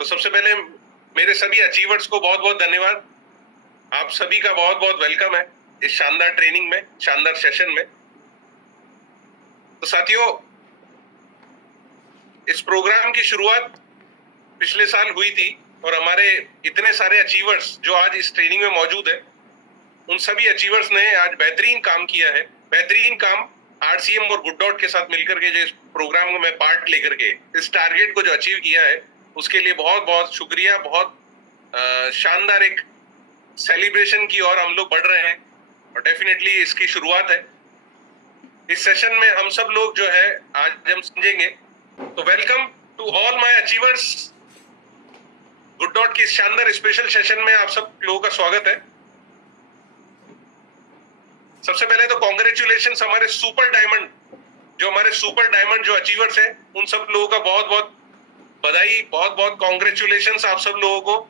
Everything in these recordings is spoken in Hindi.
तो सबसे पहले मेरे सभी अचीवर्स को बहुत बहुत धन्यवाद। आप सभी का बहुत बहुत वेलकम है इस शानदार ट्रेनिंग में, शानदार सेशन में। तो साथियों, इस प्रोग्राम की शुरुआत पिछले साल हुई थी और हमारे इतने सारे अचीवर्स जो आज इस ट्रेनिंग में मौजूद है, उन सभी अचीवर्स ने आज बेहतरीन काम किया है। बेहतरीन काम आरसीएम और गुड डॉट के साथ मिलकर के जो इस प्रोग्राम में पार्ट लेकर के इस टारगेट को जो अचीव किया है, उसके लिए बहुत बहुत शुक्रिया। बहुत शानदार एक सेलिब्रेशन की ओर हम लोग बढ़ रहे हैं और डेफिनेटली इसकी शुरुआत है। इस सेशन में हम सब लोग जो है आज हम समझेंगे। तो welcome to all my achievers. Good dot की शानदार स्पेशल सेशन में आप सब लोगों का स्वागत है। सबसे पहले तो कॉन्ग्रेचुलेशन हमारे सुपर डायमंड जो अचीवर्स है, उन सब लोगों का बहुत बहुत बधाई, बहुत बहुत कॉन्ग्रेचुलेशन आप सब लोगों को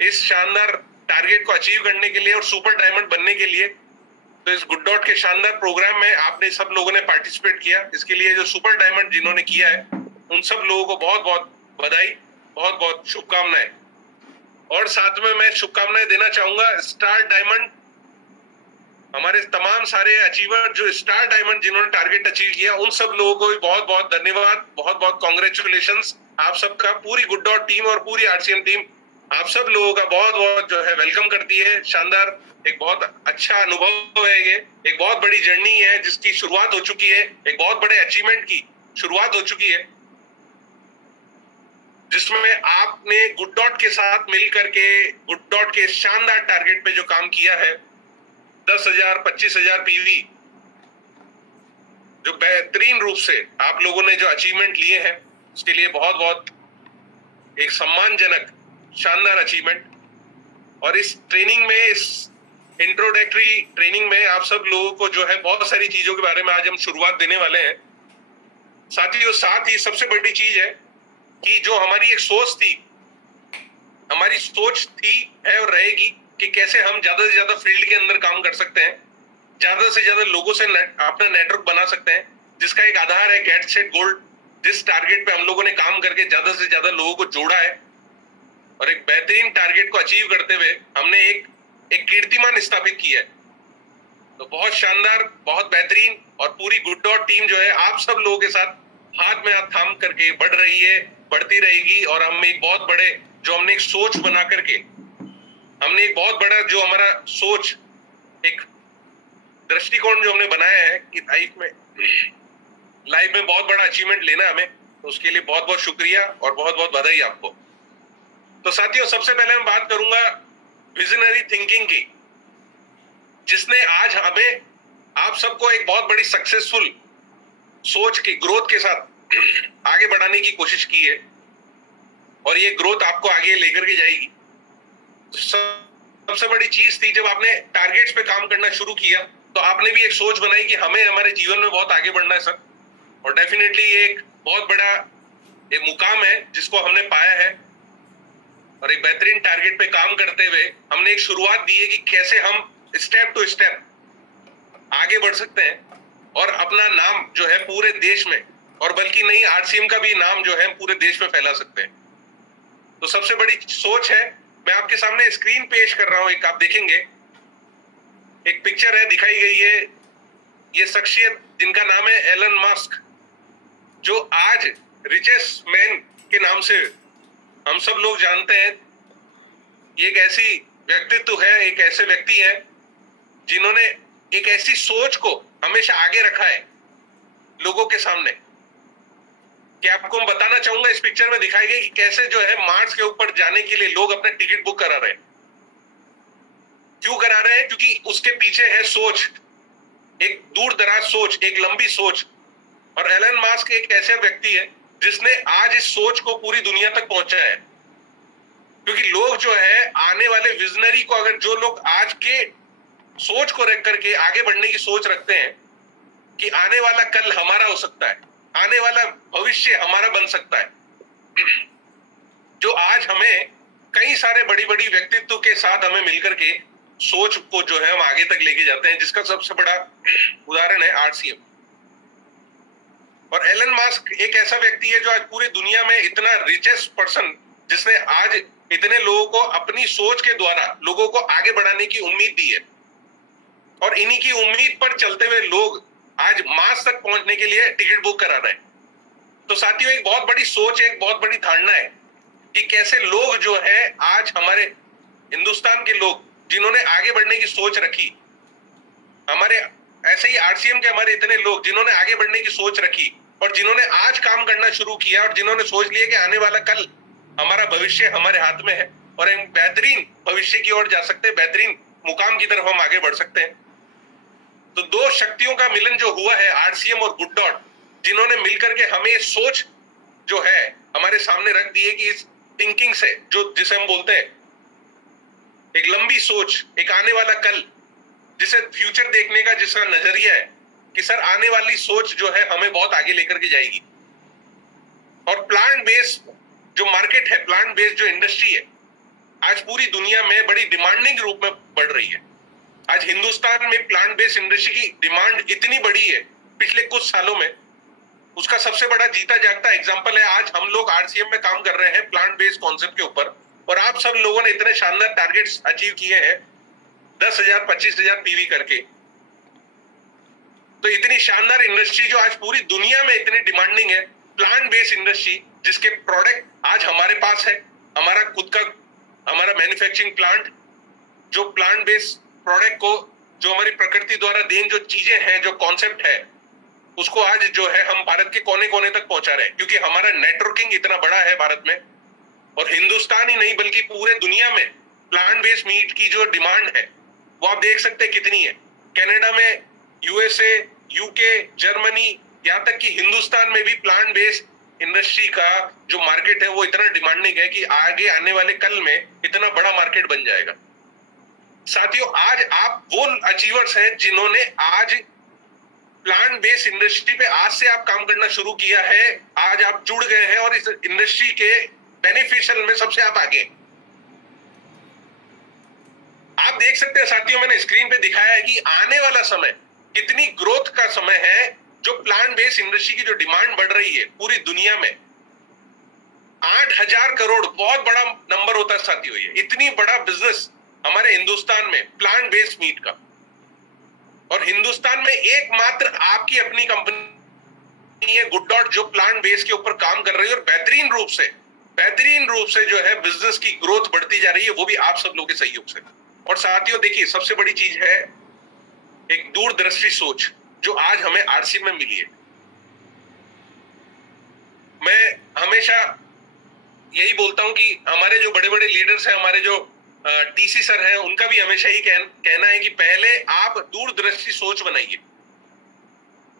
इस शानदार टारगेट को अचीव करने के लिए और सुपर डायमंड बनने के लिए। तो इस गुड डॉट के शानदार प्रोग्राम में आपने सब लोगों ने पार्टिसिपेट किया, इसके लिए जो सुपर डायमंड जिन्होंने किया है उन सब लोगों को बहुत बहुत बधाई, बहुत बहुत शुभकामनाएं। और साथ में मैं शुभकामनाएं देना चाहूंगा स्टार डायमंड, हमारे तमाम सारे अचीवर जो स्टार डायमंड जिन्होंने टारगेट अचीव किया, उन सब लोगों को भी बहुत बहुत धन्यवाद, बहुत बहुत कॉन्ग्रेचुलेशंस। आप सबका पूरी गुड डॉट टीम और पूरी आरसीएम टीम आप सब लोगों का बहुत बहुत जो है वेलकम करती है। शानदार एक बहुत अच्छा अनुभव है, ये एक बहुत बड़ी जर्नी है जिसकी शुरुआत हो चुकी है, एक बहुत बड़े अचीवमेंट की शुरुआत हो चुकी है, जिसमें आपने गुड डॉट के साथ मिल करके गुड डॉट के शानदार टारगेट पे जो काम किया है, 10,000 25,000 पीवी, जो बेहतरीन रूप से आप लोगों ने जो अचीवमेंट लिए हैं, उसके लिए बहुत बहुत एक सम्मानजनक शानदार अचीवमेंट। और इस ट्रेनिंग में, इस इंट्रोडक्टरी ट्रेनिंग में आप सब लोगों को जो है बहुत सारी चीजों के बारे में आज हम शुरुआत देने वाले हैं। साथियों, साथ ही सबसे बड़ी चीज है कि जो हमारी एक सोच थी, हमारी सोच थी है और रहेगी कि कैसे हम ज्यादा से ज्यादा फील्ड के अंदर काम कर सकते हैं, ज्यादा से ज्यादा लोगों से अपना नेटवर्क बना सकते हैं, जिसका एक आधार है गेट सेट गोल्ड। जिस टारगेट पे हम लोगों ने काम करके ज्यादा से ज्यादा लोगों को जोड़ा है और एक बेहतरीन टारगेट को अचीव करते हुए हमने एक कीर्तिमान स्थापित किया है। तो बहुत शानदार, बहुत बेहतरीन, और पूरी गुड डॉट टीम जो है आप सब लोगों के साथ हाथ में हाथ थाम करके बढ़ रही है, बढ़ती रहेगी। और हम एक बहुत बड़े जो हमने एक सोच बना करके, हमने एक बहुत बड़ा जो हमारा सोच, एक दृष्टिकोण जो हमने बनाया है कि लाइफ में बहुत बड़ा अचीवमेंट लेना है हमें, तो उसके लिए बहुत बहुत शुक्रिया और बहुत बहुत बधाई आपको। तो साथियों, सबसे पहले मैं बात करूंगा विजनरी थिंकिंग की, जिसने आज हमें आप सबको एक बहुत बड़ी सक्सेसफुल सोच की ग्रोथ के साथ आगे बढ़ाने की कोशिश की है, और ये ग्रोथ आपको आगे लेकर के जाएगी। सबसे बड़ी चीज थी, जब आपने टारगेट्स पे काम करना शुरू किया तो आपने भी एक सोच बनाई कि हमें हमारे जीवन में बहुत आगे बढ़ना है सर। और डेफिनेटली ये एक बहुत बड़ा एक मुकाम है जिसको हमने पाया है, और एक बेहतरीन टारगेट पे काम करते हुए हमने एक शुरुआत दी है कि कैसे हम स्टेप टू स्टेप आगे बढ़ सकते हैं और अपना नाम जो है पूरे देश में, और बल्कि नहीं, आरसीएम का भी नाम जो है पूरे देश में फैला सकते हैं। तो सबसे बड़ी सोच है, मैं आपके सामने स्क्रीन पेश कर रहा हूं, एक आप देखेंगे, एक पिक्चर है दिखाई गई है। ये शख्सियत जिनका नाम है एलन मस्क, जो आज रिचेस्ट मैन के नाम से हम सब लोग जानते हैं। ये एक ऐसी व्यक्तित्व है, एक ऐसे व्यक्ति है जिन्होंने एक ऐसी सोच को हमेशा आगे रखा है लोगों के सामने, कि आपको मैं बताना चाहूंगा इस पिक्चर में दिखाई गई कि कैसे जो है मार्स के ऊपर जाने के लिए लोग अपने टिकट बुक करा रहे हैं। क्यों करा रहे हैं? क्योंकि उसके पीछे है सोच, एक दूर दराज सोच, एक लंबी सोच। और एलन मस्क एक ऐसा व्यक्ति है जिसने आज इस सोच को पूरी दुनिया तक पहुंचाया है। क्योंकि लोग जो है आने वाले विजनरी को, अगर जो लोग आज के सोच को रख करके आगे बढ़ने की सोच रखते हैं कि आने वाला कल हमारा हो सकता है, आने वाला भविष्य हमारा बन सकता है, जो आज हमें कई सारे बड़ी बड़ी व्यक्तित्व के साथ हमें मिलकर के सोच को जो है हम आगे तक लेके जाते हैं, जिसका सबसे बड़ा उदाहरण है आरसीएम। और एलन मस्क एक ऐसा व्यक्ति है जो आज पूरी दुनिया में इतना रिचेस्ट पर्सन जिसने आज इतने लोगों को अपनी सोच के द्वारा लोगों को आगे बढ़ाने की उम्मीद दी है, और इन्हीं की उम्मीद पर चलते हुए लोग आज मार्स तक पहुंचने के लिए टिकट बुक करा रहे हैं। तो साथियों, एक बहुत बड़ी सोच है, एक बहुत बड़ी धारणा है कि कैसे लोग जो है आज हमारे हिंदुस्तान के लोग जिन्होंने आगे बढ़ने की सोच रखी, हमारे ऐसे ही आरसीएम के हमारे इतने लोग जिन्होंने आगे बढ़ने की सोच रखी और जिन्होंने आज काम करना शुरू किया और जिन्होंने सोच लिया कि आने वाला कल हमारा भविष्य हमारे हाथ में है और हम बेहतरीन भविष्य की ओर जा सकते हैं, बेहतरीन मुकाम की तरफ हम आगे बढ़ सकते हैं। तो दो शक्तियों का मिलन जो हुआ है, आरसीएम और गुड डॉट, जिन्होंने मिलकर के हमें ये सोच जो है हमारे सामने रख दी है कि इस थिंकिंग से, जो जिसे हम बोलते हैं एक लंबी सोच, एक आने वाला कल, जिसे फ्यूचर देखने का जिसका नजरिया है कि सर आने वाली सोच जो है हमें बहुत आगे लेकर के जाएगी। और प्लांट बेस्ड जो मार्केट है, प्लांट बेस्ड जो इंडस्ट्री है, आज पूरी दुनिया में बड़ी डिमांडिंग रूप में बढ़ रही है। आज हिंदुस्तान में प्लांट बेस्ड इंडस्ट्री की डिमांड इतनी बड़ी है पिछले कुछ सालों में, उसका सबसे बड़ा जीता जागता एग्जांपल है आज हम लोग आरसीएम में काम कर रहे हैं प्लांट बेस्ड कॉन्सेप्ट के ऊपर, और आप सब लोगों ने इतने शानदार टारगेट्स अचीव किए हैं 10,000 25,000 पीवी करके। तो इतनी शानदार इंडस्ट्री जो आज पूरी दुनिया में इतनी डिमांडिंग है, प्लांट बेस्ड इंडस्ट्री, जिसके प्रोडक्ट आज हमारे पास है, हमारा खुद का हमारा मैन्युफैक्चरिंग प्लांट, जो प्लांट बेस्ड प्रोडक्ट को, जो हमारी प्रकृति द्वारा देन जो चीजें हैं, जो कॉन्सेप्ट है, उसको आज जो है हम भारत के कोने कोने तक पहुंचा रहे हैं, क्योंकि हमारा नेटवर्किंग इतना बड़ा है भारत में। और हिंदुस्तान ही नहीं बल्कि पूरे दुनिया में प्लांट बेस्ड मीट की जो डिमांड है वो आप देख सकते हैं कितनी है। कनाडा में, यूएसए, यूके, जर्मनी, यहाँ तक कि हिंदुस्तान में भी प्लांट बेस्ड इंडस्ट्री का जो मार्केट है वो इतना डिमांडिंग है कि आगे आने वाले कल में इतना बड़ा मार्केट बन जाएगा। साथियों, आज आप वो अचीवर्स हैं जिन्होंने आज प्लांट बेस्ड इंडस्ट्री पे आज से आप काम करना शुरू किया है, आज आप जुड़ गए हैं और इस इंडस्ट्री के बेनिफिशियल में सबसे आप आगे। आप देख सकते हैं साथियों, मैंने स्क्रीन पे दिखाया है कि आने वाला समय कितनी ग्रोथ का समय है, जो प्लांट बेस्ड इंडस्ट्री की जो डिमांड बढ़ रही है पूरी दुनिया में। 8,000 करोड़ बहुत बड़ा नंबर होता है साथियों, ये इतनी बड़ा बिजनेस हमारे हिंदुस्तान में प्लांट बेस्ड मीट का। और हिंदुस्तान में एकमात्र आपकी अपनी कंपनी है गुड डॉट, जो प्लांट बेस के ऊपर काम कर रही है और बेहतरीन रूप से जो है बिजनेस की ग्रोथ बढ़ती जा रही है, वो भी आप सब लोगों के सहयोग से। और साथियों देखिए, सबसे बड़ी चीज है एक दूरदृष्टि सोच जो आज हमें आरसीएम में मिली है। मैं हमेशा यही बोलता हूं कि हमारे जो बड़े बड़े लीडर्स हैं, हमारे जो टीसी सर हैं, उनका भी हमेशा ही कहना है कि पहले आप दूरदृष्टि सोच बनाइए,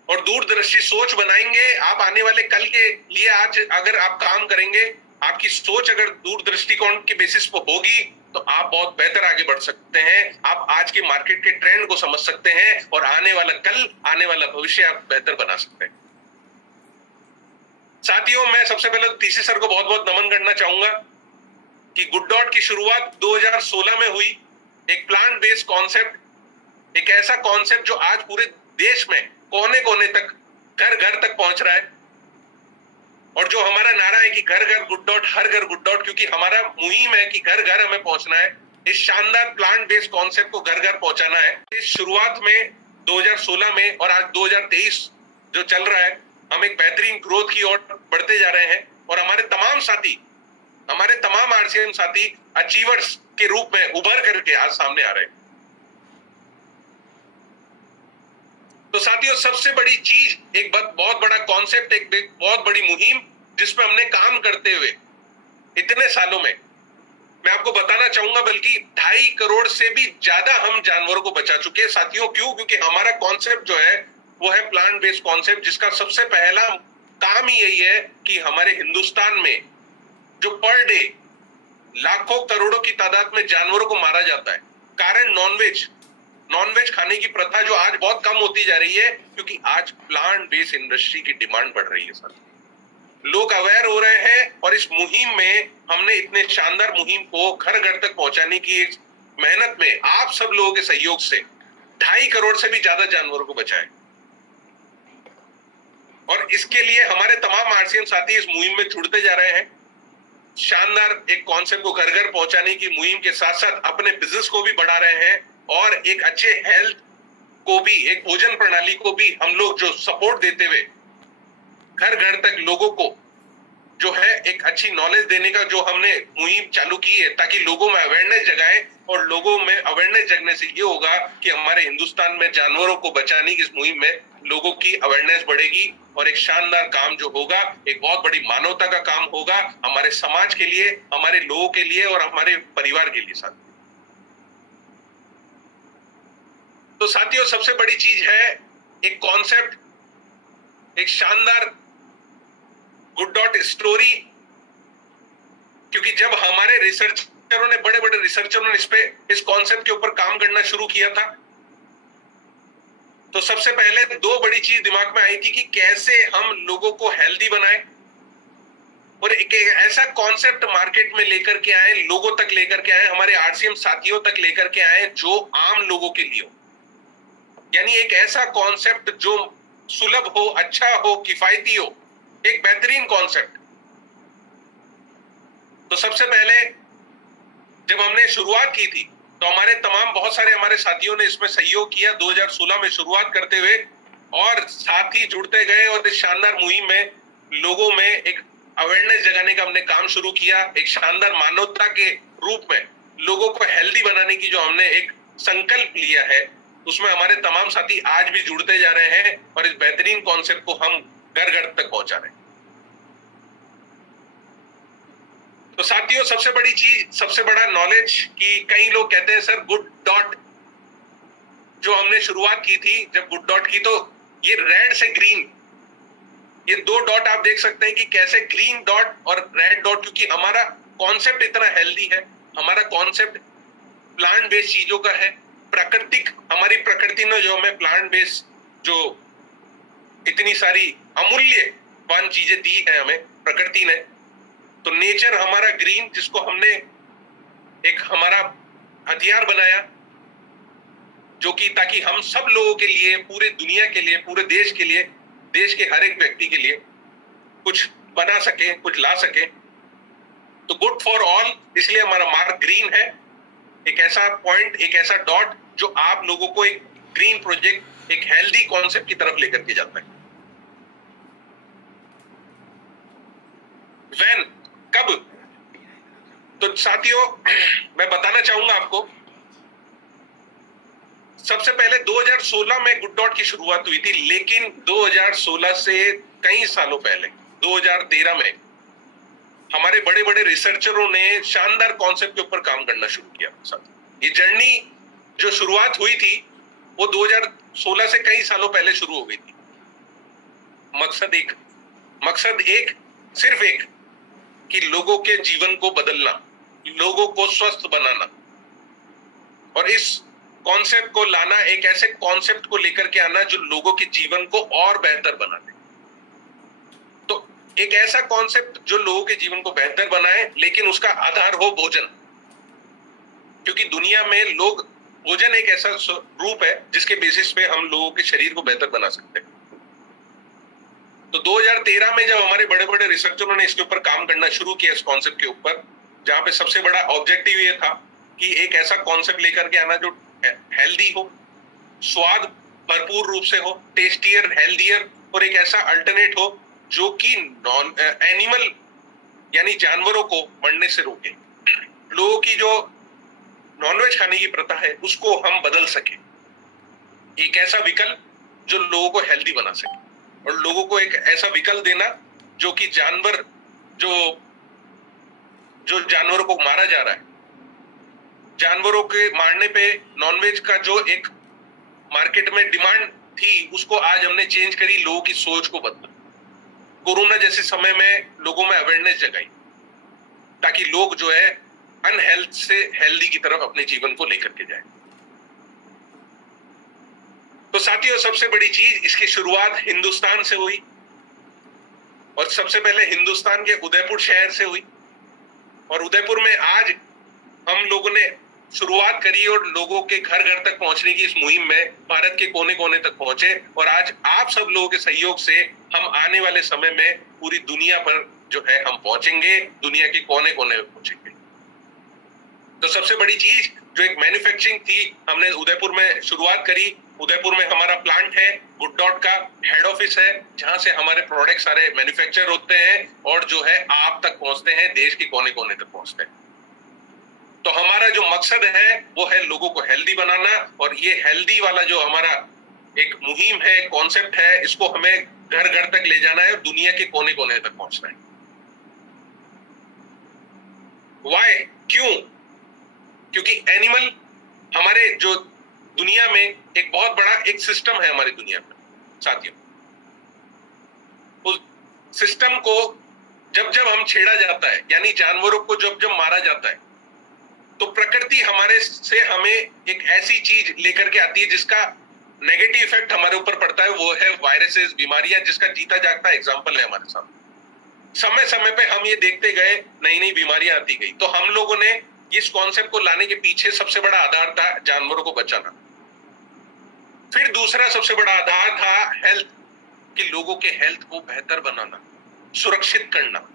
और दूरदृष्टि सोच बनाएंगे आप आने वाले कल के लिए। आज अगर आप काम करेंगे, आपकी सोच अगर दूरदृष्टिकोण के बेसिस पर होगी, तो आप बहुत बेहतर आगे बढ़ सकते हैं। आप आज के मार्केट के ट्रेंड को समझ सकते हैं और आने वाला कल, आने वाला भविष्य आप बेहतर बना सकते हैं। साथियों, मैं सबसे पहले टीसी सर को बहुत बहुत नमन करना चाहूंगा कि गुड डॉट की शुरुआत 2016 में हुई। एक प्लांट बेस्ड कॉन्सेप्ट, एक ऐसा कॉन्सेप्ट जो आज पूरे देश में कोने कोने तक, घर घर तक पहुंच रहा है। और जो हमारा नारा है कि घर घर गुड डॉट, हर घर गुड डॉट, क्योंकि हमारा मुहिम है कि घर घर हमें पहुंचना है, इस शानदार प्लांट बेस्ड कॉन्सेप्ट को घर घर पहुंचाना है। इस शुरुआत में 2016 में और आज 2023 जो चल रहा है, हम एक बेहतरीन ग्रोथ की ओर बढ़ते जा रहे हैं। और हमारे तमाम साथी, हमारे तमाम आरसीएम साथी अचीवर्स के रूप में उभर करके आज सामने आ रहे हैं। तो साथियों, सबसे बड़ी चीज, एक बहुत बड़ा कॉन्सेप्ट, एक बहुत बड़ी मुहिम जिसपे हमने काम करते हुए इतने सालों में, मैं आपको बताना चाहूंगा, बल्कि 2.5 करोड़ से भी ज्यादा हम जानवरों को बचा चुके हैं साथियों। क्यों? क्योंकि हमारा कॉन्सेप्ट जो है वो है प्लांट बेस्ड कॉन्सेप्ट, जिसका सबसे पहला काम ही यही है कि हमारे हिंदुस्तान में जो पर डे लाखों करोड़ों की तादाद में जानवरों को मारा जाता है, कारण नॉनवेज खाने की प्रथा जो आज बहुत कम होती जा रही है, क्योंकि आज प्लांट बेस्ड इंडस्ट्री की डिमांड बढ़ रही है सर। लोग अवेयर हो रहे हैं और इस मुहिम में हमने इतने शानदार मुहिम को घर घर तक पहुंचाने की इस मेहनत में आप सब लोगों के सहयोग से 2.5 करोड़ से भी ज्यादा जानवरों को बचाए। और इसके लिए हमारे तमाम आरसीएम साथी इस मुहिम में जुड़ते जा रहे हैं। शानदार एक कॉन्सेप्ट को घर घर पहुंचाने की मुहिम के साथ साथ अपने बिजनेस को भी बढ़ा रहे हैं और एक अच्छे हेल्थ को भी, एक भोजन प्रणाली को भी हम लोग जो सपोर्ट देते हुए घर घर तक लोगों को जो है एक अच्छी नॉलेज देने का जो हमने मुहिम चालू की है, ताकि लोगों में अवेयरनेस जगाए। और लोगों में अवेयरनेस जगने से ये होगा कि हमारे हिंदुस्तान में जानवरों को बचाने की इस मुहिम में लोगों की अवेयरनेस बढ़ेगी और एक शानदार काम जो होगा, एक बहुत बड़ी मानवता का काम होगा हमारे समाज के लिए, हमारे लोगों के लिए और हमारे परिवार के लिए। साथ तो साथियों, सबसे बड़ी चीज है एक कॉन्सेप्ट, एक शानदार गुड डॉट स्टोरी। क्योंकि जब हमारे रिसर्चरों ने, बड़े बड़े रिसर्चरों ने इस कॉन्सेप्ट के ऊपर काम करना शुरू किया था, तो सबसे पहले दो बड़ी चीज दिमाग में आई थी कि कैसे हम लोगों को हेल्दी बनाएं और एक ऐसा कॉन्सेप्ट मार्केट में लेकर के आए, लोगों तक लेकर के आए, हमारे आरसीएम साथियों तक लेकर के आए जो आम लोगों के लिए हो। यानी एक ऐसा कॉन्सेप्ट जो सुलभ हो, अच्छा हो, किफायती हो, एक बेहतरीन कॉन्सेप्ट। तो सबसे पहले जब हमने शुरुआत की थी तो हमारे तमाम बहुत सारे हमारे साथियों ने इसमें सहयोग किया 2016 में शुरुआत करते हुए, और साथी जुड़ते गए और इस शानदार मुहिम में लोगों में एक अवेयरनेस जगाने का हमने काम शुरू किया। एक शानदार मानवता के रूप में लोगों को हेल्दी बनाने की जो हमने एक संकल्प लिया है, उसमें हमारे तमाम साथी आज भी जुड़ते जा रहे हैं और इस बेहतरीन कॉन्सेप्ट को हम घर घर तक पहुंचा रहे हैं। तो साथियों, सबसे बड़ी चीज, सबसे बड़ा नॉलेज कि कई लोग कहते हैं सर गुड डॉट जो हमने शुरुआत की थी, जब गुड डॉट की तो ये रेड से ग्रीन, ये दो डॉट आप देख सकते हैं कि कैसे ग्रीन डॉट और रेड डॉट, क्योंकि हमारा कॉन्सेप्ट इतना हेल्दी है, हमारा कॉन्सेप्ट प्लांट बेस्ड चीजों का है, प्राकृतिक, हमारी प्रकृति ने जो हमें प्लांट बेस्ड जो इतनी सारी अमूल्यवान चीजें दी है हमें प्रकृति ने, तो नेचर हमारा ग्रीन, जिसको हमने एक हमारा हथियार बनाया, जो कि ताकि हम सब लोगों के लिए, पूरे दुनिया के लिए, पूरे देश के लिए, देश के हर एक व्यक्ति के लिए कुछ बना सके, कुछ ला सके। तो गुड फॉर ऑल, इसलिए हमारा मार्क ग्रीन है। एक ऐसा पॉइंट, एक ऐसा डॉट जो आप लोगों को एक ग्रीन प्रोजेक्ट, एक हेल्दी कॉन्सेप्ट की तरफ लेकर के जाता है। व्हेन, कब? तो साथियों, मैं बताना चाहूंगा आपको, सबसे पहले 2016 में गुड डॉट की शुरुआत हुई थी, लेकिन 2016 से कई सालों पहले 2013 में हमारे बड़े बड़े रिसर्चरों ने शानदार कॉन्सेप्ट के ऊपर काम करना शुरू किया। ये जर्नी जो शुरुआत हुई थी वो 2016 से कई सालों पहले शुरू हो गई थी। मकसद एक, सिर्फ एक, कि लोगों के जीवन को बदलना, लोगों को स्वस्थ बनाना, और इस कॉन्सेप्ट को लाना, एक ऐसे कॉन्सेप्ट को लेकर के आना जो लोगों के जीवन को और बेहतर बना दे। तो एक ऐसा कॉन्सेप्ट जो लोगों के जीवन को बेहतर बनाए, लेकिन उसका आधार हो भोजन, क्योंकि दुनिया में लोग, भोजन एक ऐसा रूप है जिसके बेसिस पे हम लोगों के शरीर को बेहतर बना सकते हैं। तो 2013 में जब हमारे बड़े बड़े रिसर्चरों ने इसके ऊपर काम करना शुरू किया, इस कॉन्सेप्ट के ऊपर, जहां पे सबसे बड़ा ऑब्जेक्टिव ये था कि एक ऐसा कॉन्सेप्ट लेकर के आना जो हेल्दी हो, स्वाद भरपूर रूप से हो, टेस्टियर, हेल्दियर, और एक ऐसा अल्टरनेट हो जो कि एनिमल यानी जानवरों को मरने से रोके। लोगों की जो नॉनवेज खाने की प्रथा है उसको हम बदल सके, एक ऐसा विकल्प जो लोगों को हेल्दी बना सके, और लोगों को एक ऐसा विकल्प देना जो कि जानवर, जो जानवरों को मारा जा रहा है, जानवरों के मारने पे नॉनवेज का जो एक मार्केट में डिमांड थी, उसको आज हमने चेंज करी, लोगों की सोच को बदला। कोरोना जैसे समय में लोगों में अवेयरनेस जगाई, ताकि लोग जो है अनहेल्थ से हेल्दी की तरफ अपने जीवन को लेकर के जाए। तो साथियों, सबसे बड़ी चीज, इसकी शुरुआत हिंदुस्तान से हुई, और सबसे पहले हिंदुस्तान के उदयपुर शहर से हुई, और उदयपुर में आज हम लोगों ने शुरुआत करी और लोगों के घर घर तक पहुंचने की इस मुहिम में भारत के कोने कोने तक पहुंचे, और आज आप सब लोगों के सहयोग से हम आने वाले समय में पूरी दुनिया पर जो है हम पहुंचेंगे, दुनिया के कोने कोने में पहुंचेंगे। तो सबसे बड़ी चीज जो एक मैन्युफैक्चरिंग थी, हमने उदयपुर में शुरुआत करी। उदयपुर में हमारा प्लांट है, गुड डॉट का हेड ऑफिस है, जहां से हमारे प्रोडक्ट सारे मैन्युफैक्चर होते हैं और जो है आप तक पहुंचते हैं, देश के कोने कोने तक पहुंचते हैं। तो हमारा जो मकसद है वो है लोगों को हेल्दी बनाना, और ये हेल्दी वाला जो हमारा एक मुहिम है, कॉन्सेप्ट है, इसको हमें घर घर तक ले जाना है और दुनिया के कोने कोने तक पहुंचना है। वाई, क्यों? क्योंकि एनिमल हमारे जो दुनिया में एक बहुत बड़ा एक सिस्टम है हमारी दुनिया में साथियों। उस सिस्टम को जब जब हम छेड़ा जाता है, यानी जानवरों को जब जब मारा जाता है, तो प्रकृति हमारे से हमें एक ऐसी चीज लेकर के आती है जिसका नेगेटिव इफेक्ट हमारे ऊपर पड़ता है। वो है वायरसेस, बीमारियां, जिसका जीता जागता एग्जाम्पल है हमारे साथ। समय समय पे हम ये देखते गए, नई नई बीमारियां आती गई। तो हम लोगों ने इस कॉन्सेप्ट को लाने के पीछे सबसे बड़ा आधार था जानवरों को बचाना। फिर दूसरा सबसे बड़ा आधार था हेल्थ, कि लोगों के हेल्थ को बेहतर बनाना, सुरक्षित करना,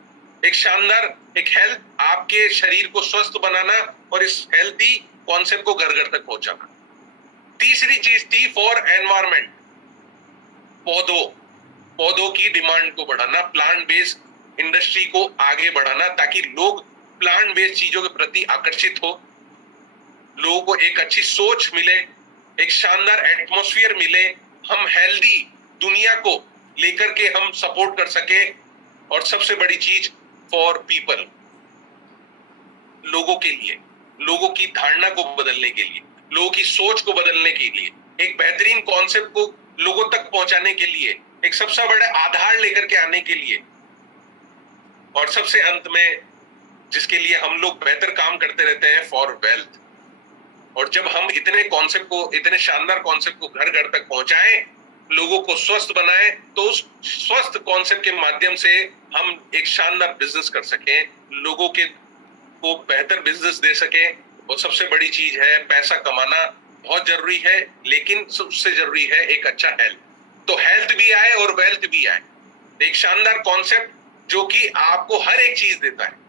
एक शानदार एक हेल्थ, आपके शरीर को स्वस्थ बनाना और इस हेल्थी कॉन्सेप्ट को घर घर तक पहुंचाना। तीसरी चीज थी फॉर एनवायरमेंट, पौधों की डिमांड को बढ़ाना, प्लांट बेस्ड इंडस्ट्री को आगे बढ़ाना, ताकि लोग प्लांट बेस्ड चीजों के प्रति आकर्षित हो, लोगों को एक अच्छी सोच मिले, एक शानदार एटमॉस्फेयर मिले, हम हेल्दी दुनिया को लेकर के हम सपोर्ट कर सके। और सबसे बड़ी चीज फॉर पीपल, लोगों के लिए, लोगों की धारणा को बदलने के लिए, लोगों की सोच को बदलने के लिए, एक बेहतरीन कॉन्सेप्ट को लोगों तक पहुंचाने के लिए, एक सबसे बड़े आधार लेकर के आने के लिए, और सबसे अंत में जिसके लिए हम लोग बेहतर काम करते रहते हैं, फॉर वेल्थ। और जब हम इतने कॉन्सेप्ट को, इतने शानदार कॉन्सेप्ट को घर घर तक पहुंचाएं, लोगों को स्वस्थ बनाएं, तो उस स्वस्थ कॉन्सेप्ट के माध्यम से हम एक शानदार बिजनेस कर सकें, लोगों के को बेहतर बिजनेस दे सकें। और सबसे बड़ी चीज है, पैसा कमाना बहुत जरूरी है, लेकिन सबसे जरूरी है एक अच्छा हेल्थ। तो हेल्थ भी आए और वेल्थ भी आए, एक शानदार कॉन्सेप्ट जो कि आपको हर एक चीज देता है,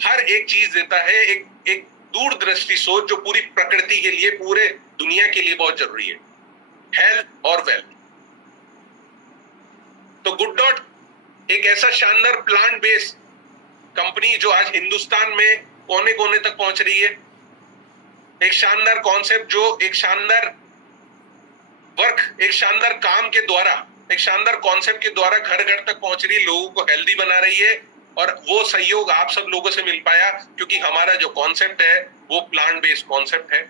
हर एक चीज देता है, एक दूरदृष्टि सोच जो पूरी प्रकृति के लिए, पूरे दुनिया के लिए बहुत जरूरी है, हेल्थ और वेल्थ। तो गुड डॉट एक ऐसा शानदार प्लांट बेस्ड कंपनी जो आज हिंदुस्तान में कोने कोने तक पहुंच रही है, एक शानदार कॉन्सेप्ट जो एक शानदार वर्क, एक शानदार काम के द्वारा, एक शानदार कॉन्सेप्ट के द्वारा घर घर तक पहुंच रही है, लोगों को हेल्दी बना रही है। और वो सहयोग आप सब लोगों से मिल पाया क्योंकि हमारा जो कॉन्सेप्ट है वो प्लांट बेस्ड कॉन्सेप्ट है।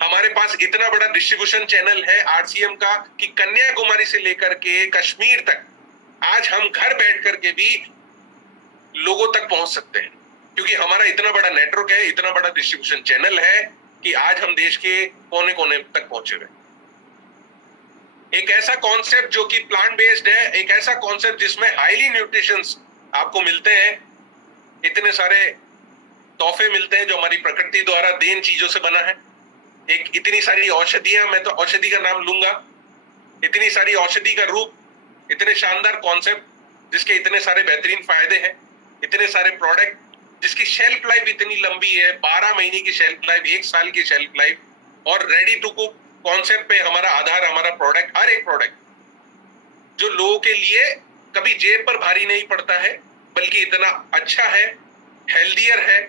हमारे पास इतना बड़ा डिस्ट्रीब्यूशन चैनल है आरसीएम का कि कन्याकुमारी से लेकर के कश्मीर तक आज हम घर बैठ करके भी लोगों तक पहुंच सकते हैं, क्योंकि हमारा इतना बड़ा नेटवर्क है, इतना बड़ा डिस्ट्रीब्यूशन चैनल है कि आज हम देश के कोने कोने तक पहुंचे हुए। एक ऐसा कॉन्सेप्ट जो कि प्लांट बेस्ड है, एक ऐसा कॉन्सेप्ट जिसमें हाईली न्यूट्रिशंस आपको मिलते हैं, इतने सारे तोहफे मिलते हैं जो हमारी प्रकृति द्वारा देन चीजों से बना है, एक इतनी सारी औषधियां, मैं तो औषधि का नाम लूंगा, इतनी सारी औषधि का रूप, इतने शानदार कॉन्सेप्ट जिसके इतने सारे बेहतरीन फायदे हैं, इतने सारे प्रोडक्ट जिसकी शेल्फ लाइफ इतनी लंबी है, 12 महीने की शेल्फ लाइफ, 1 साल की शेल्फ लाइफ, और रेडी टू कुक कॉन्सेप्ट पे हमारा आधार, हमारा प्रोडक्ट, हर एक प्रोडक्ट जो लोगों के लिए कभी जेब पर भारी नहीं पड़ता है, बल्कि इतना अच्छा है, हेल्दियर है,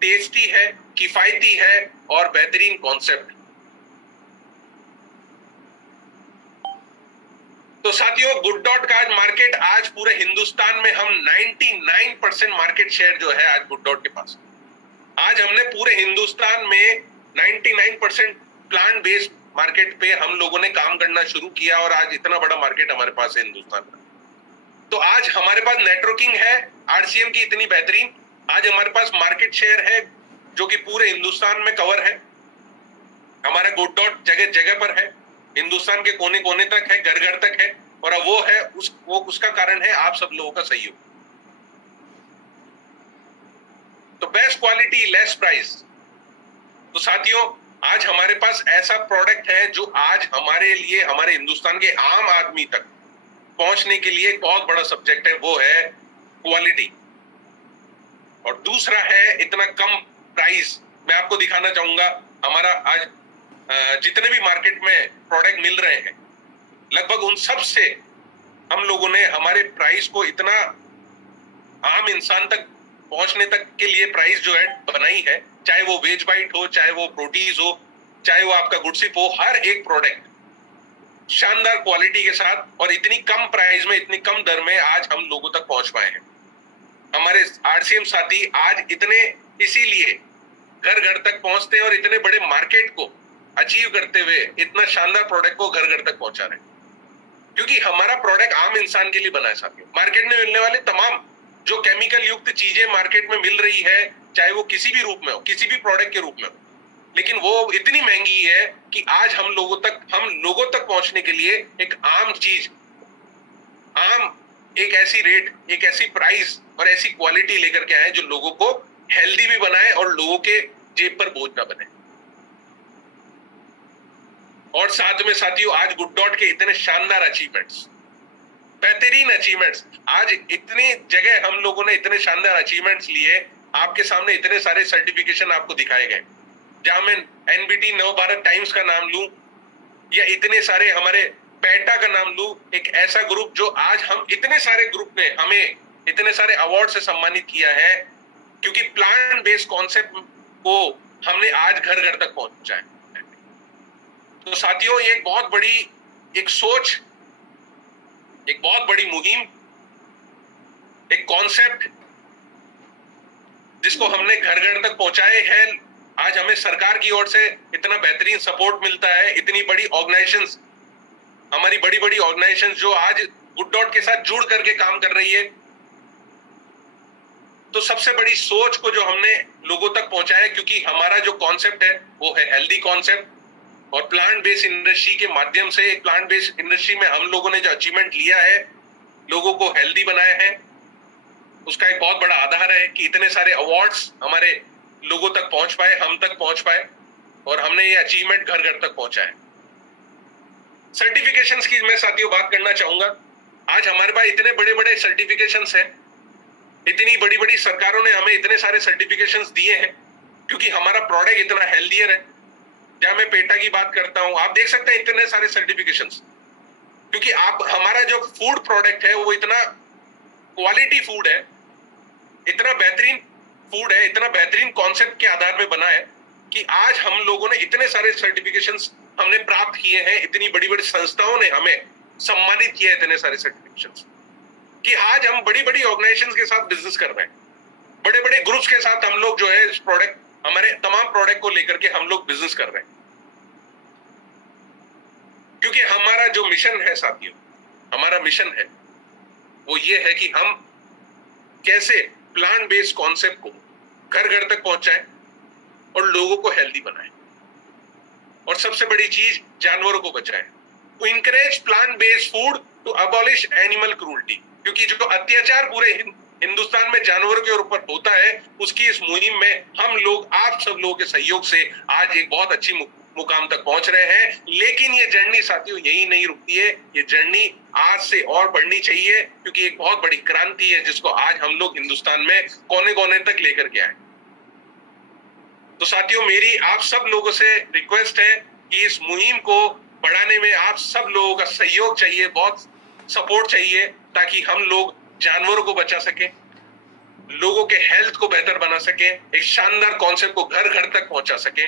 टेस्टी है, किफायती है और बेहतरीन कॉन्सेप्ट। तो साथियों, गुड डॉट का आज मार्केट, आज पूरे हिंदुस्तान में हम 99% मार्केट शेयर जो है आज गुड डॉट के पास। आज हमने पूरे हिंदुस्तान में 99% प्लांट बेस्ड मार्केट पे हम लोगों ने काम करना शुरू किया और आज इतना बड़ा मार्केट हमारे पास है हिंदुस्तान में। तो आज हमारे पास नेटवर्किंग है आरसीएम की इतनी बेहतरीन, आज हमारे पास मार्केट शेयर है जो कि पूरे हिंदुस्तान में कवर है, हमारा गुड डॉट जगह जगह पर है, हिंदुस्तान के कोने कोने तक है, घर घर तक है, और वो है उसका कारण है आप सब लोगों का सहयोग। तो बेस्ट क्वालिटी, लेस प्राइस। तो साथियों, आज हमारे पास ऐसा प्रोडक्ट है जो आज हमारे लिए, हमारे हिंदुस्तान के आम आदमी तक पहुंचने के लिए एक बहुत बड़ा सब्जेक्ट है, वो है क्वालिटी। और दूसरा है इतना कम प्राइस। मैं आपको दिखाना चाहूंगा हमारा आज जितने भी मार्केट में प्रोडक्ट मिल रहे हैं, लगभग उन सब से हम लोगों ने हमारे प्राइस को इतना आम इंसान तक पहुंचने तक के लिए प्राइस जो है बनाई है, चाहे वो वेज बाइट हो, चाहे वो प्रोटीज हो, चाहे वो आपका गुडसिप हो, हर एक प्रोडक्ट शानदार क्वालिटी के साथ और इतनी कम प्राइस में, इतनी कम दर में आज हम लोगों तक पहुंच पाए हैं। हमारे आरसीएम साथी आज इतने इसीलिए घर घर तक पहुंचते हैं और इतने बड़े मार्केट को अचीव करते हुए इतना शानदार प्रोडक्ट को घर घर तक पहुंचा रहे हैं, क्योंकि हमारा प्रोडक्ट आम इंसान के लिए बना है साथियों। मार्केट में मिलने वाले तमाम जो केमिकल युक्त चीजें मार्केट में मिल रही है, चाहे वो किसी भी रूप में हो, किसी भी प्रोडक्ट के रूप में हो, लेकिन वो इतनी महंगी है कि आज हम लोगों तक पहुंचने के लिए एक आम चीज, एक ऐसी रेट, एक ऐसी प्राइस और ऐसी क्वालिटी लेकर के आए जो लोगों को हेल्दी भी बनाए और लोगों के जेब पर बोझ ना बने। और साथ में साथियों, आज गुड डॉट के इतने शानदार अचीवमेंट्स, बेहतरीन अचीवमेंट्स, आज इतनी जगह हम लोगों ने इतने शानदार अचीवमेंट्स लिए, आपके सामने इतने सारे सर्टिफिकेशन आपको दिखाए गए, जहां मैं एनबीटी नवभारत टाइम्स का नाम लूं या इतने सारे हमारे पेटा का नाम लूं, एक ऐसा ग्रुप जो आज हम इतने सारे ग्रुप ने हमें इतने सारे अवार्ड से सम्मानित किया है, क्योंकि प्लांट बेस्ड कॉन्सेप्ट को हमने आज घर घर तक पहुंचाया। तो साथियों, ये एक बहुत बड़ी एक सोच, एक बहुत बड़ी मुहिम, एक कॉन्सेप्ट जिसको हमने घर घर तक पहुंचाए हैं। आज हमें सरकार की ओर से इतना बेहतरीन सपोर्ट मिलता है, इतनी बड़ी ऑर्गेनाइजेशंस, हमारी बड़ी बड़ी ऑर्गेनाइजेशंस जो आज गुड डॉट के साथ जुड़ करके काम कर रही है। तो सबसे बड़ी सोच को जो हमने लोगों तक पहुंचाया, क्योंकि हमारा जो कॉन्सेप्ट है वो है हेल्दी कॉन्सेप्ट, और प्लांट बेस्ड इंडस्ट्री के माध्यम से, प्लांट बेस्ड इंडस्ट्री में हम लोगों ने जो अचीवमेंट लिया है, लोगों को हेल्दी बनाया है, उसका एक बहुत बड़ा आधार है कि इतने सारे अवार्ड्स हमारे लोगों तक पहुंच पाए, हम तक पहुंच पाए, और हमने ये अचीवमेंट घर घर तक पहुंचाया। सर्टिफिकेशंस की मैं साथियों बात करना चाहूंगा। आज हमारे पास इतने बड़े बड़े सर्टिफिकेशंस हैं, इतनी बड़ी बड़ी सरकारों ने हमें इतने सारे सर्टिफिकेशंस दिए हैं, क्योंकि हमारा प्रोडक्ट इतना हेल्दियर है। जहां मैं पेटा की बात करता हूं, आप देख सकते हैं इतने सारे सर्टिफिकेशंस, क्योंकि हमारा जो फूड प्रोडक्ट है वो इतना क्वालिटी फूड है, इतना बेहतरीन फूड है, इतना बेहतरीन कॉन्सेप्ट के आधार पे बना है कि आज हम लोगों ने इतने सारे सर्टिफिकेशंस हमने प्राप्त किए हैं। इतनी बड़ी बड़ी संस्थाओं ने हमें सम्मानित किया है इतने सारे सर्टिफिकेशंस, कि आज हम बड़ी बड़ी ऑर्गेनाइजेशंस के साथ बिजनेस कर रहे हैं, बड़े बड़े ग्रुप्स के साथ हम लोग जो है इस प्रोडक्ट, हमारे तमाम प्रोडक्ट को लेकर के हम लोग बिजनेस कर रहे हैं। क्योंकि हमारा जो मिशन है साथियों, हमारा मिशन है वो ये है कि हम कैसे प्लांट बेस्ड कॉन्सेप्ट को घर घर तक पहुंचाएं और लोगों को हेल्दी बनाएं, और सबसे बड़ी चीज जानवरों को बचाएं। To encourage plant based food, to abolish animal cruelty, क्योंकि जो अत्याचार पूरे हिंदुस्तान में जानवरों के ऊपर होता है, उसकी इस मुहिम में हम लोग, आप सब लोगों के सहयोग से आज एक बहुत अच्छी मुकाम तक पहुंच रहे हैं। लेकिन ये जर्नी साथियों यही नहीं रुकती है, ये जर्नी आज से और बढ़नी चाहिए, क्योंकि एक बहुत बड़ी क्रांति है जिसको आज हम लोग हिंदुस्तान में कोने कोने तक लेकर के आए। तो साथियों, मेरी आप सब लोगों से रिक्वेस्ट है कि इस मुहिम को बढ़ाने में आप सब लोगों का सहयोग चाहिए, बहुत सपोर्ट चाहिए, ताकि हम लोग जानवरों को बचा सके, लोगों के हेल्थ को बेहतर बना सके, एक शानदार कॉन्सेप्ट को घर घर तक पहुंचा सके,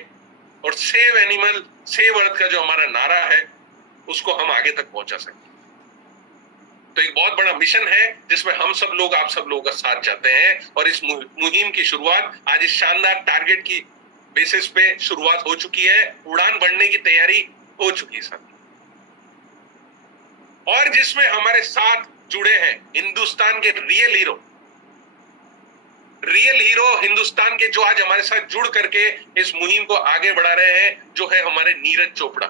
और सेव एनिमल सेव अर्थ का जो हमारा नारा है उसको हम आगे तक पहुंचा सके। तो एक बहुत बड़ा मिशन है जिसमें हम सब लोग, आप सब लोगों का साथ चाहते हैं, और इस मुहिम की शुरुआत आज इस शानदार टारगेट की बेसिस पे शुरुआत हो चुकी है, उड़ान बढ़ने की तैयारी हो चुकी है सर। और जिसमें हमारे साथ जुड़े हैं हिंदुस्तान के रियल हीरो हिंदुस्तान के, जो आज हमारे साथ जुड़ करके इस मुहिम को आगे बढ़ा रहे हैं, जो है हमारे नीरज चोपड़ा।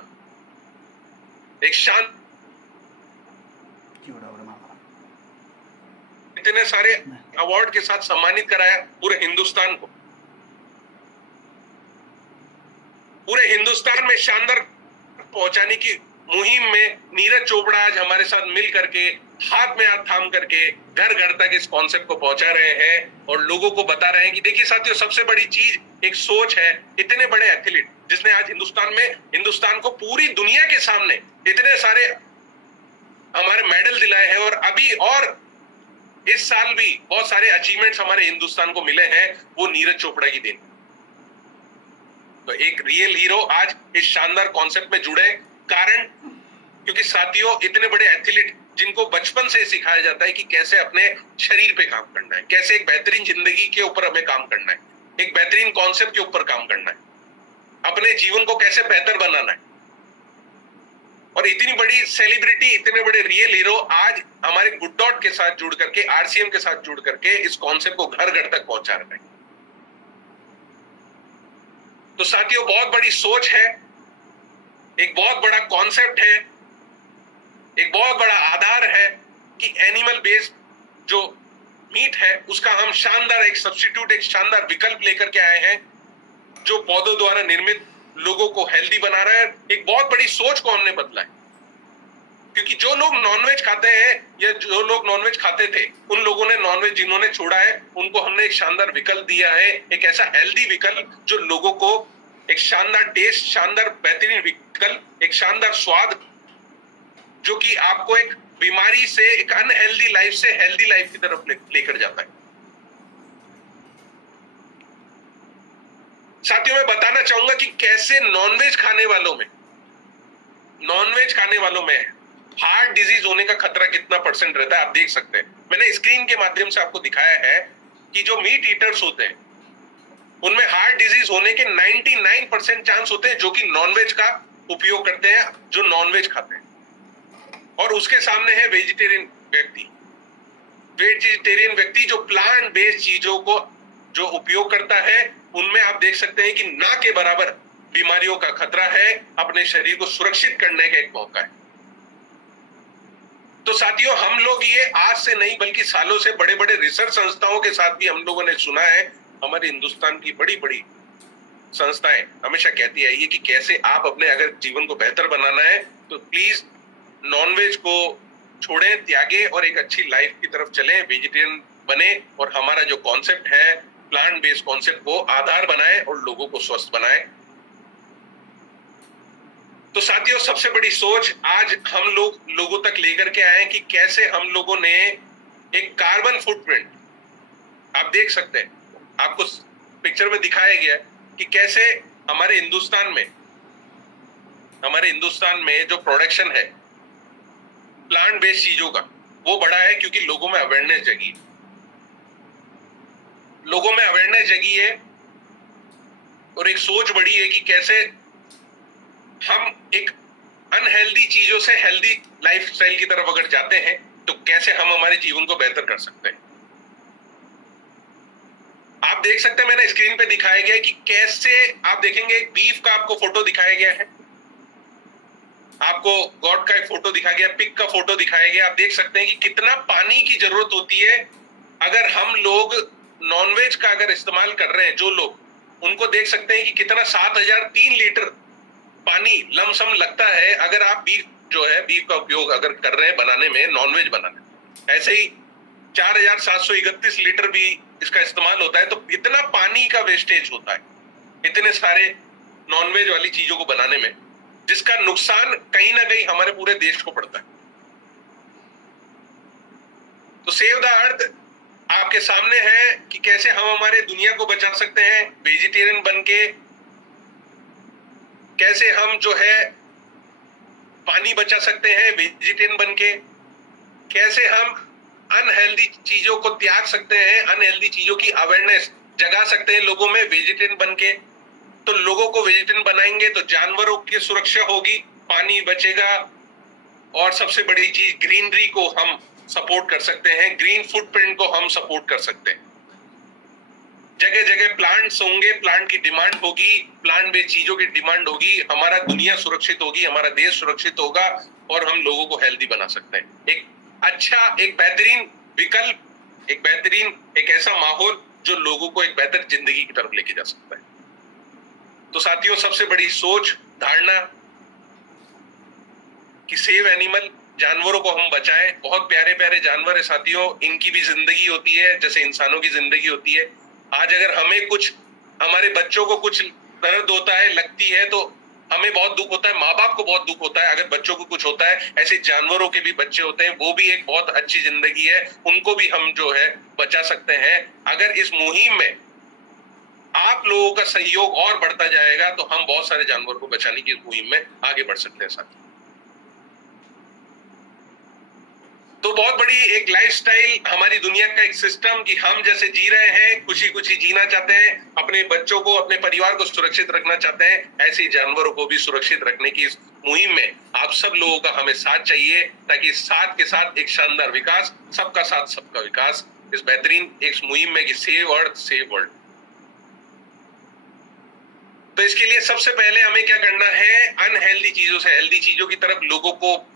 एक शांत, इतने सारे अवार्ड के साथ सम्मानित कराया पूरे हिंदुस्तान को, पूरे हिंदुस्तान में शानदार पहुंचाने की मुहिम में नीरज चोपड़ा आज हमारे साथ मिल करके हाथ में हाथ थाम करके घर घर तक इस कॉन्सेप्ट को पहुंचा रहे हैं और लोगों को बता रहे हैं कि देखिए साथियों, सबसे बड़ी चीज एक सोच है। इतने बड़े एथलीट जिसने आज हिंदुस्तान को पूरी दुनिया के सामने इतने सारे हमारे मेडल दिलाए हैं और अभी और इस साल भी बहुत सारे अचीवमेंट्स हमारे हिंदुस्तान को मिले हैं, वो नीरज चोपड़ा की देन। तो एक रियल हीरो आज इस शानदार कॉन्सेप्ट में जुड़े, कारण क्योंकि साथियों इतने बड़े एथलीट जिनको बचपन से सिखाया जाता है कि कैसे अपने शरीर पे काम करना है, कैसे एक बेहतरीन जिंदगी के ऊपर हमें काम करना है, एक बेहतरीन कॉन्सेप्ट के ऊपर काम करना है, अपने जीवन को कैसे बेहतर बनाना है। और इतनी बड़ी सेलिब्रिटी, इतने बड़े रियल हीरो आज हमारे गुड डॉट के साथ जुड़ करके, आरसीएम के साथ जुड़ करके इस कॉन्सेप्ट को घर घर तक पहुंचा रहे हैं। तो साथियों बहुत बड़ी सोच है, एक बहुत बड़ा कॉन्सेप्ट है, एक बहुत बड़ा आधार है कि एनिमल बेस्ड जो मीट है उसका हम शानदार एक सब्स्टिट्यूट, एक शानदार विकल्प लेकर के आए हैं जो पौधों द्वारा निर्मित लोगों को हेल्दी बना रहा है। एक बहुत बड़ी सोच को हमने बदला है, क्योंकि जो लोग नॉनवेज खाते हैं या जो लोग नॉनवेज खाते थे, उन लोगों ने नॉनवेज जिन्होंने छोड़ा है उनको हमने एक शानदार विकल्प दिया है, एक ऐसा हेल्दी विकल्प जो लोगों को एक शानदार टेस्ट, शानदार बेहतरीन विकल्प, एक शानदार स्वाद, जो कि आपको एक बीमारी से, एक अनहेल्दी लाइफ से हेल्दी लाइफ की तरफ लेकर जाता है। साथियों मैं बताना चाहूंगा कि कैसे नॉनवेज खाने वालों में हार्ट डिजीज होने का खतरा कितना परसेंट रहता है, आप देख सकते हैं। मैंने स्क्रीन के माध्यम से आपको दिखाया है कि जो मीट ईटर्स होते हैं उनमें हार्ट डिजीज होने के 99% चांस होते हैं जो कि नॉनवेज का उपयोग करते हैं, जो नॉनवेज खाते हैं। और उसके सामने है वेजिटेरियन व्यक्ति जो प्लांट बेस्ड चीजों को जो उपयोग करता है, उनमें आप देख सकते हैं कि ना के बराबर बीमारियों का खतरा है। अपने शरीर को सुरक्षित करने का एक मौका है। तो साथियों हम लोग ये आज से नहीं बल्कि सालों से बड़े बड़े रिसर्च संस्थाओं के साथ भी हम लोगों ने सुना है, हमारे हिंदुस्तान की बड़ी बड़ी संस्थाएं हमेशा कहती है ये कि कैसे आप अपने अगर जीवन को बेहतर बनाना है तो प्लीज नॉनवेज को छोड़ें, त्यागे और एक अच्छी लाइफ की तरफ चलें, वेजिटेरियन बने और हमारा जो कॉन्सेप्ट है प्लांट बेस्ड कॉन्सेप्ट को आधार बनाए और लोगों को स्वस्थ बनाए। तो साथियों सबसे बड़ी सोच आज हम लोगों तक लेकर के आए कि कैसे हम लोगों ने एक कार्बन फुटप्रिंट, आप देख सकते हैं, आपको पिक्चर में दिखाया गया कि कैसे हमारे हिंदुस्तान में जो प्रोडक्शन है प्लांट बेस्ड चीजों का वो बड़ा है, क्योंकि लोगों में अवेयरनेस जगी है और एक सोच बढ़ी है कि कैसे हम एक अनहेल्दी चीजों से हेल्दी लाइफस्टाइल की तरफ अगर जाते हैं तो कैसे हम हमारे जीवन को बेहतर कर सकते हैं। आप देख सकते हैं मैंने स्क्रीन पे दिखाया गया है कि कैसे आप देखेंगे एक बीफ का आपको फोटो दिखाया गया है, आपको गॉड का एक फोटो दिखाया गया, पिग का फोटो दिखाया गया। आप देख सकते हैं कि कितना पानी की जरूरत होती है। अगर हम लोग नॉनवेज का अगर इस्तेमाल कर रहे हैं, जो लोग, उनको देख सकते हैं कि कितना 7003 लीटर पानी लमसम लगता है अगर आप बीफ का उपयोग अगर कर रहे हैं बनाने में, नॉनवेज बनाने। ऐसे ही 4731 लीटर भी इसका इस्तेमाल होता है। तो इतना पानी का वेस्टेज होता है इतने सारे नॉनवेज वाली चीजों को बनाने में, जिसका नुकसान कहीं ना कहीं हमारे पूरे देश को पड़ता है। तो सेव द अर्थ आपके सामने है कि कैसे हम हमारे दुनिया को बचा सकते हैं वेजिटेरियन बनके, कैसे हम जो है पानी बचा सकते हैं वेजिटेरियन बनके, कैसे हम अनहेल्दी चीजों को त्याग सकते हैं, अनहेल्दी चीजों की अवेयरनेस जगा सकते हैं लोगों में वेजिटेरियन बनके। तो लोगों को वेजिटेरियन बनाएंगे तो जानवरों की सुरक्षा होगी, पानी बचेगा और सबसे बड़ी चीज ग्रीनरी को हम सपोर्ट कर सकते हैं, ग्रीन फुटप्रिंट को हम सपोर्ट कर सकते हैं। जगह जगह प्लांट्स होंगे, प्लांट की डिमांड होगी, प्लांट बेस्ड चीजों की डिमांड होगी, हमारा दुनिया सुरक्षित होगी, हमारा देश सुरक्षित होगा और हम लोगों को हेल्दी बना सकते हैं। एक अच्छा, एक बेहतरीन विकल्प, एक ऐसा माहौल जो लोगों को एक बेहतर जिंदगी की तरफ लेके जा सकता है। तो साथियों सबसे बड़ी सोच, धारणा कि सेव एनिमल, जानवरों को हम बचाएं। बहुत प्यारे प्यारे जानवर है साथियों, इनकी भी जिंदगी होती है जैसे इंसानों की जिंदगी होती है। आज अगर हमें कुछ, हमारे बच्चों को कुछ दर्द होता है, लगती है, तो हमें बहुत दुख होता है, माँ बाप को बहुत दुख होता है। अगर बच्चों को कुछ होता है, ऐसे जानवरों के भी बच्चे होते हैं, वो भी एक बहुत अच्छी जिंदगी है, उनको भी हम जो है बचा सकते हैं। अगर इस मुहिम में आप लोगों का सहयोग और बढ़ता जाएगा तो हम बहुत सारे जानवरों को बचाने की मुहिम में आगे बढ़ सकते हैं साथियों। तो बहुत बड़ी एक लाइफस्टाइल, हमारी दुनिया का एक सिस्टम कि हम जैसे जी रहे हैं, खुशी खुशी जीना चाहते हैं, अपने बच्चों को, अपने परिवार को सुरक्षित रखना चाहते हैं, ऐसे ही जानवरों को भी सुरक्षित रखने की इस मुहिम में आप सब लोगों का हमें साथ चाहिए, ताकि साथ के साथ एक शानदार विकास, सबका साथ सबका विकास, इस बेहतरीन एक मुहिम में कि सेव अर्थ सेव वर्ल्ड। तो इसके लिए सबसे पहले हमें क्या करना है, अनहेल्दी चीजों से हेल्दी चीजों की तरफ लोगों को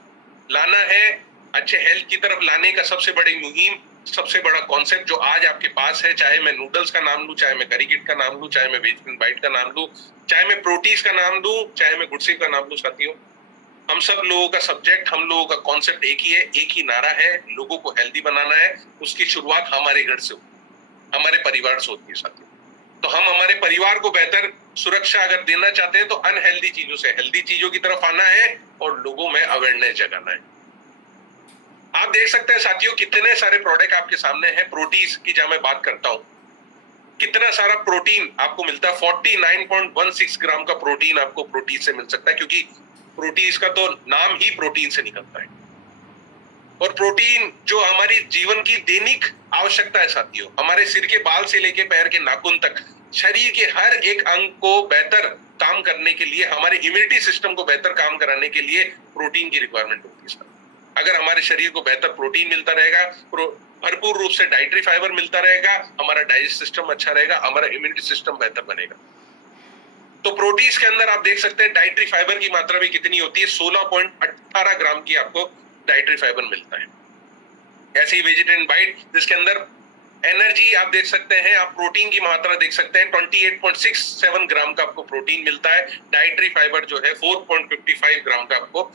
लाना है। अच्छे हेल्थ की तरफ लाने का सबसे बड़ी मुहिम, सबसे बड़ा कॉन्सेप्ट जो आज आपके पास है, चाहे मैं नूडल्स का नाम लूं, चाहे मैं करी किट का नाम लूं, चाहे मैं वेज एंड बाइट का नाम लूं, चाहे मैं प्रोटीज का नाम लूं, चाहे मैं गुडसेव का नाम लूं साथियों, हम सब लोगों का सब्जेक्ट, हम लोगों का कॉन्सेप्ट एक ही है, एक ही नारा है, लोगों को हेल्दी बनाना है। उसकी शुरुआत हमारे घर से होती है, हमारे परिवार से होती है साथियों। तो हम हमारे परिवार को बेहतर सुरक्षा अगर देना चाहते हैं तो अनहेल्दी चीजों से हेल्दी चीजों की तरफ आना है और लोगों में अवेयरनेस जगाना है। आप देख सकते हैं साथियों, कितने सारे प्रोडक्ट आपके सामने हैं। प्रोटीज की जब मैं बात करता हूं, कितना सारा प्रोटीन आपको मिलता है। 49.16 ग्राम का प्रोटीन आपको प्रोटीन से मिल सकता है, क्योंकि प्रोटीन का तो नाम ही प्रोटीन से निकलता है। और प्रोटीन जो हमारी जीवन की दैनिक आवश्यकता है साथियों, हमारे सिर के बाल से लेके पैर के नाखून तक, शरीर के हर एक अंग को बेहतर काम करने के लिए, हमारे इम्यूनिटी सिस्टम को बेहतर काम कराने के लिए प्रोटीन की रिक्वायरमेंट होती है। अगर हमारे शरीर को बेहतर प्रोटीन मिलता रहेगा, भरपूर रूप से डाइटरी फाइबर मिलता रहेगा, हमारा डाइजेस्ट सिस्टम अच्छा रहेगा, हमारा इम्यूनिटी सिस्टम बेहतर बनेगा। तो प्रोटीन के अंदर आप देख सकते हैं डाइटरी फाइबर की मात्रा भी कितनी होती है, 16.18 ग्राम की आपको डाइटरी फाइबर मिलता है। ऐसे ही वेजिटेरियन बाइट, जिसके अंदर एनर्जी आप देख सकते हैं, आप प्रोटीन की मात्रा देख सकते हैं, 28.67 ग्राम का आपको प्रोटीन मिलता है। डाइटरी फाइबर जो है 4.55 ग्राम का आपको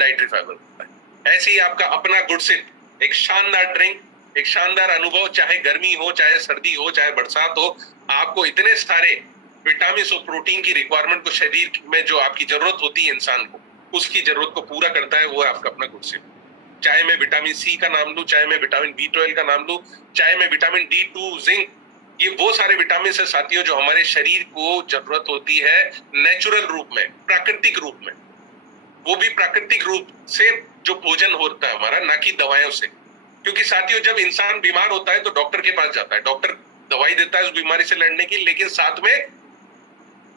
डाइटरी फाइबर मिलता है। ऐसे ही आपका अपना गुडसेव, एक शानदार ड्रिंक, एक शानदार अनुभव, चाहे गर्मी हो, चाहे सर्दी हो, चाहे बरसात हो, आपको इतने सारे विटामिन और प्रोटीन की रिक्वायरमेंट को शरीर में जो आपकी जरूरत होती है इंसान को, उसकी जरूरत को पूरा करता है, वो है आपका अपना गुडसेव। चाहे मैं विटामिन सी का नाम लूं, चाहे मैं विटामिन B12 का नाम लूं, चाहे मैं विटामिन D2, जिंक, ये वो सारे विटामिन है साथियों जो हमारे शरीर को जरूरत होती है नेचुरल रूप में, प्राकृतिक रूप में, वो भी प्राकृतिक रूप से जो भोजन होता है हमारा, ना कि दवाओं से। क्योंकि साथियों जब इंसान बीमार होता है तो डॉक्टर के पास जाता है, डॉक्टर दवाई देता है उस बीमारी से लड़ने की, लेकिन साथ में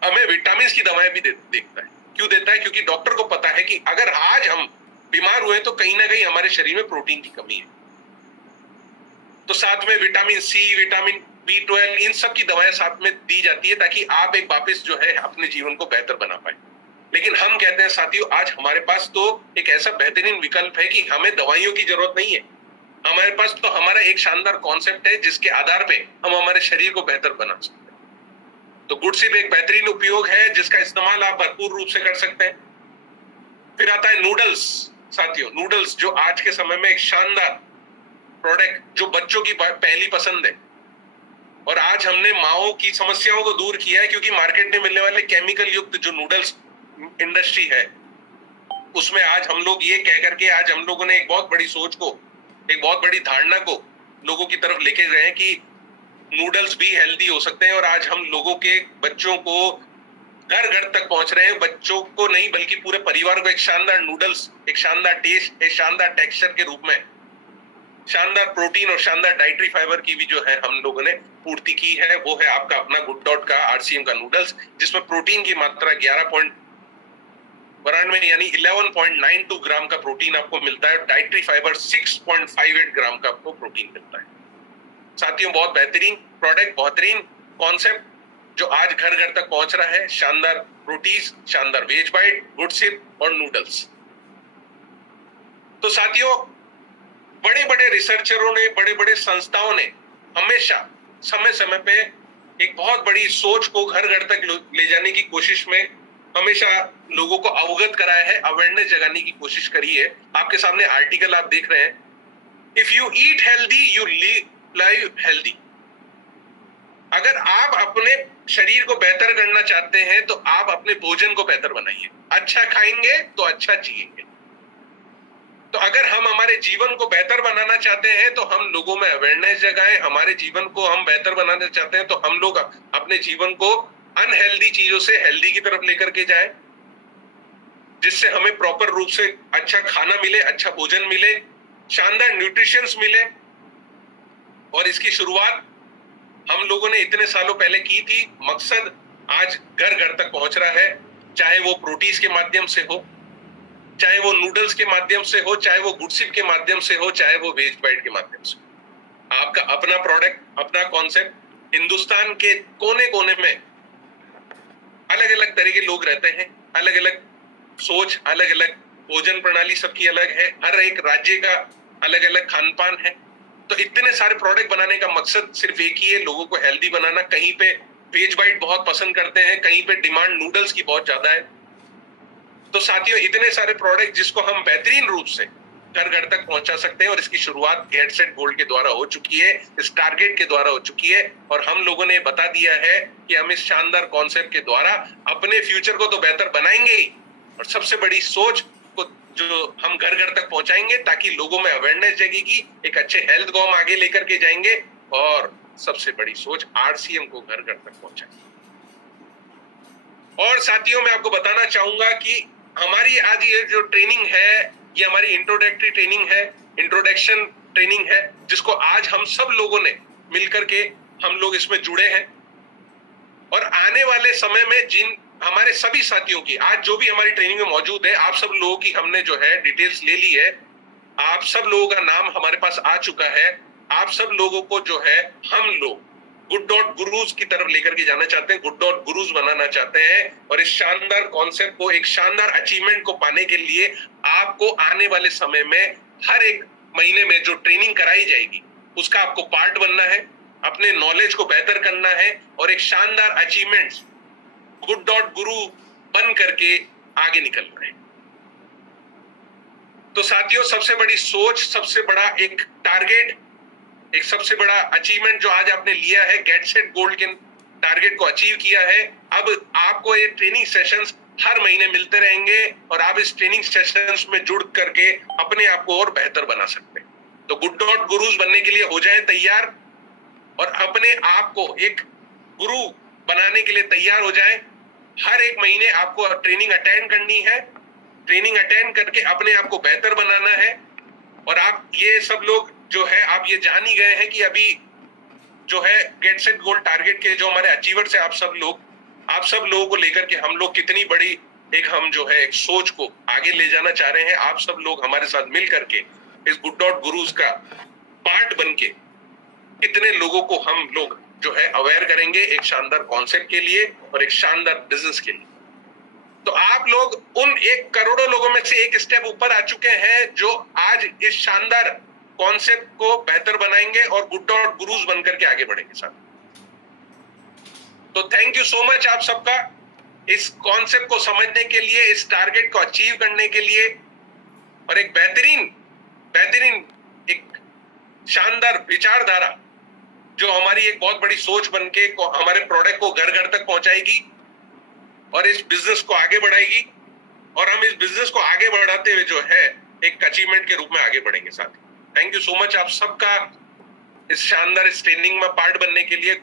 हमें विटामिन की दवाएं भी देता है। क्यों देता है? क्योंकि डॉक्टर को पता है कि अगर आज हम बीमार हुए तो कहीं ना कहीं हमारे शरीर में प्रोटीन की कमी है। तो साथ में विटामिन सी, विटामिन B12, इन सब की दवाएं साथ में दी जाती है, ताकि आप एक वापस जो है अपने जीवन को बेहतर बना पाए। लेकिन हम कहते हैं साथियों, आज हमारे पास तो एक ऐसा बेहतरीन विकल्प है कि हमें दवाइयों की जरूरत नहीं है। हमारे पास तो हमारा एक शानदार कॉन्सेप्ट है जिसके आधार पे हम हमारे शरीर को बेहतर बना सकते हैं। तो गुडसेव एक बेहतरीन उपयोग है जिसका इस्तेमाल आप भरपूर रूप से कर सकते हैं। फिर आता है नूडल्स साथियों, नूडल्स जो आज के समय में एक शानदार प्रोडक्ट, जो बच्चों की पहली पसंद है। और आज हमने माओ की समस्याओं को दूर किया है, क्योंकि मार्केट में मिलने वाले केमिकल युक्त जो नूडल्स इंडस्ट्री है, उसमें आज हम लोग ये कह करके, आज हम लोगों ने एक बहुत बड़ी सोच को, एक बहुत बड़ी धारणा को लोगों की तरफ लेके गए हैं कि नूडल्स भी हेल्दी हो सकते हैं। और आज हम लोगों के बच्चों को घर घर तक पहुंच रहे हैं, बच्चों को नहीं बल्कि पूरे परिवार को एक शानदार नूडल्स, एक शानदार टेस्ट, एक शानदार टेक्सचर के रूप में, शानदार प्रोटीन और शानदार डाइटरी फाइबर की भी जो है हम लोगों ने पूर्ति की है। वो है आपका अपना गुड डॉट का RCM का नूडल्स, जिसमें प्रोटीन की मात्रा 11.92 यानी 11.92 ग्राम का प्रोटीन आपको मिलता है। डाइटरी फाइबर 6.58 ग्राम का आपको प्रोटीन मिलता है। साथियों बहुत बेहतरीन प्रोडक्ट, बेहतरीन कॉन्सेप्ट जो आज घर घर तक पहुंच रहा है। शानदार प्रोटीन, शानदार वेज बाइट, गुडसेव और नूडल्स। तो साथियों बड़े बड़े रिसर्चरों ने, बड़े बड़े संस्थाओं ने हमेशा समय समय पे एक बहुत बड़ी सोच को घर घर तक ले जाने की कोशिश में हमेशा लोगों को अवगत कराया है, अवेयरनेस जगाने की कोशिश करी है। आपके सामने आर्टिकल आप देख रहे हैं, if you eat healthy you live healthy. अगर आप अपने शरीर को बेहतर करना चाहते हैं तो आप अपने भोजन को बेहतर बनाइए। अच्छा खाएंगे तो अच्छा जिएंगे। तो अगर हम हमारे जीवन को बेहतर बनाना चाहते हैं तो हम लोगों में अवेयरनेस जगाएं। हमारे जीवन को हम बेहतर बनाना चाहते हैं तो हम लोग अपने जीवन को अनहेल्दी चीजों से हेल्दी की तरफ लेकर के जाएं, जिससे हमें प्रॉपर रूप से अच्छा खाना मिले, अच्छा भोजन मिले, शानदार न्यूट्रिशंस मिले। और इसकी शुरुआत हम लोगों ने इतने सालों पहले की थी। मकसद आज घर घर तक पहुंच रहा है, चाहे वो प्रोटीज के माध्यम से हो, चाहे वो नूडल्स के माध्यम से हो, चाहे वो गुडसिप के माध्यम से हो, चाहे वो वेज बाइट के माध्यम से। आपका अपना प्रोडक्ट, अपना कॉन्सेप्ट। हिंदुस्तान के कोने कोने में अलग अलग तरह के लोग रहते हैं, अलग अलग सोच, अलग अलग भोजन प्रणाली सबकी अलग है, हर एक राज्य का अलग अलग खान पान है। तो इतने सारे प्रोडक्ट बनाने का मकसद सिर्फ एक ही है, लोगों को हेल्दी बनाना। कहीं पे वेज बाइट बहुत पसंद करते हैं, कहीं पे डिमांड नूडल्स की बहुत ज्यादा है। तो साथियों, इतने सारे प्रोडक्ट जिसको हम बेहतरीन रूप से घर घर तक पहुंचा सकते हैं, और इसकी शुरुआत गेट सेट गोल्ड के द्वारा हो चुकी है, इस टारगेट के द्वारा हो चुकी है। और हम लोगों ने बता दिया है कि हम इस शानदार कॉन्सेप्ट के द्वारा अपने फ्यूचर को तो बेहतर बनाएंगे ही, और सबसे बड़ी सोच को जो हम घर घर तक पहुंचाएंगे, ताकि लोगों में अवेयरनेस जगेगी, एक अच्छे हेल्थ को हम आगे लेकर के जाएंगे, और सबसे बड़ी सोच आरसीएम को घर घर तक पहुंचाएंगे। और साथियों, मैं आपको बताना चाहूंगा कि हमारी आज ये जो ट्रेनिंग है, ये हमारी इंट्रोडक्टरी ट्रेनिंग है, इंट्रोडक्शन ट्रेनिंग है, जिसको आज हम सब लोगों ने मिलकर के हम लोग इसमें जुड़े हैं। और आने वाले समय में जिन हमारे सभी साथियों की आज जो भी हमारी ट्रेनिंग में मौजूद है, आप सब लोगों की हमने जो है डिटेल्स ले ली है। आप सब लोगों का नाम हमारे पास आ चुका है। आप सब लोगों को जो है हम लोग गुड डॉट गुरुज की तरफ लेकर के जाना चाहते हैं, गुड डॉट गुरुज बनाना चाहते हैं। और इस शानदार कॉन्सेप्ट को, एक शानदार अचीवमेंट को पाने के लिए आपको आने वाले समय में हर एक महीने में जो ट्रेनिंग कराई जाएगी, उसका आपको पार्ट बनना है, अपने नॉलेज को बेहतर करना है, और एक शानदार अचीवमेंट्स गुड डॉट गुरु बन करके आगे निकल रहे हैं। तो साथियों, सबसे बड़ी सोच, सबसे बड़ा एक टारगेट, एक सबसे बड़ा अचीवमेंट जो आज आपने लिया है, गेट सेट गोल्ड के टारगेट को अचीव किया है। अब आपको ये ट्रेनिंग सेशंस हर महीने मिलते रहेंगे, और आप इस ट्रेनिंग सेशंस में जुड़ करके अपने आप को और बेहतर बना सकते हैं। तो गुड डॉट गुरुज बनने के लिए हो जाए तैयार, और अपने आप को एक गुरु बनाने के लिए तैयार हो जाए। हर एक महीने आपको ट्रेनिंग अटेंड करनी है, ट्रेनिंग अटेंड करके अपने आप को बेहतर बनाना है। और आप ये सब लोग जो है, आप ये जान ही गए हैं कि अभी जो है गेट सेट गोल्ड टारगेट के जो हमारे अचीवर्स हैं, आप सब लोगों को लेकर के हम लोग कितनी बड़ी हम जो है एक सोच को आगे ले जाना चाह रहे हैं। आप सब लोग हमारे साथ मिल करके इस गुड डॉट गुरुज का पार्ट बन के कितने लोगों को हम लोग जो है अवेयर करेंगे एक शानदार कॉन्सेप्ट के लिए और एक शानदार बिजनेस के लिए। तो आप लोग उन 1 करोड़ लोगों में से एक स्टेप ऊपर आ चुके हैं, जो आज इस शानदार कॉन्सेप्ट को बेहतर बनाएंगे और गुड डॉट गुरुज बनकर के आगे बढ़ेंगे साथ। तो थैंक यू सो मच आप सबका इस कॉन्सेप्ट को समझने के लिए, इस टारगेट को अचीव करने के लिए, और एक बेहतरीन एक शानदार विचारधारा जो हमारी एक बहुत बड़ी सोच बनके हमारे प्रोडक्ट को घर घर तक पहुंचाएगी और इस बिजनेस को आगे बढ़ाएगी। और हम इस बिजनेस को आगे बढ़ाते हुए जो है एक अचीवमेंट के रूप में आगे बढ़ेंगे साथ। थैंक यू सो मच आप सबका इस शानदार इस ट्रेनिंग में पार्ट बनने के लिए।